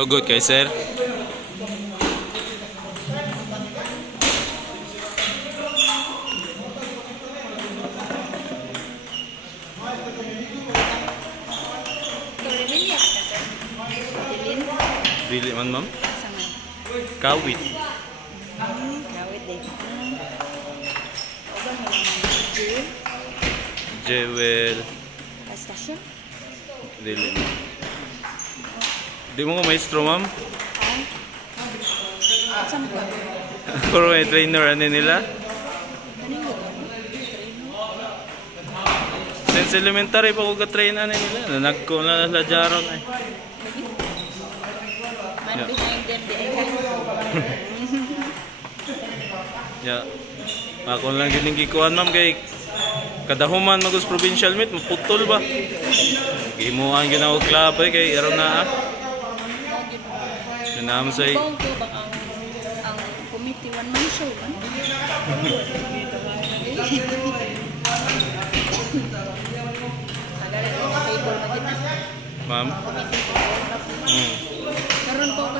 Hugot kay sir. Dili man ma'am. Kawit. Kawit din. Jewel. Kastasyon? Dili. Di mo ko maestro ma'am? Saan ba? Puro may trainer ano nila? Since elementary pa ko ka-train ano nila. Nanagko na sa jaron ay. Man behind them, di ay Ya. Ako lang gining gikuan ma'am kay kadahuman magos provincial meet maputol ba. Gimuan ginaw club ay kay aron na. Kanam say ang committee one man show man. ma'am. Karon po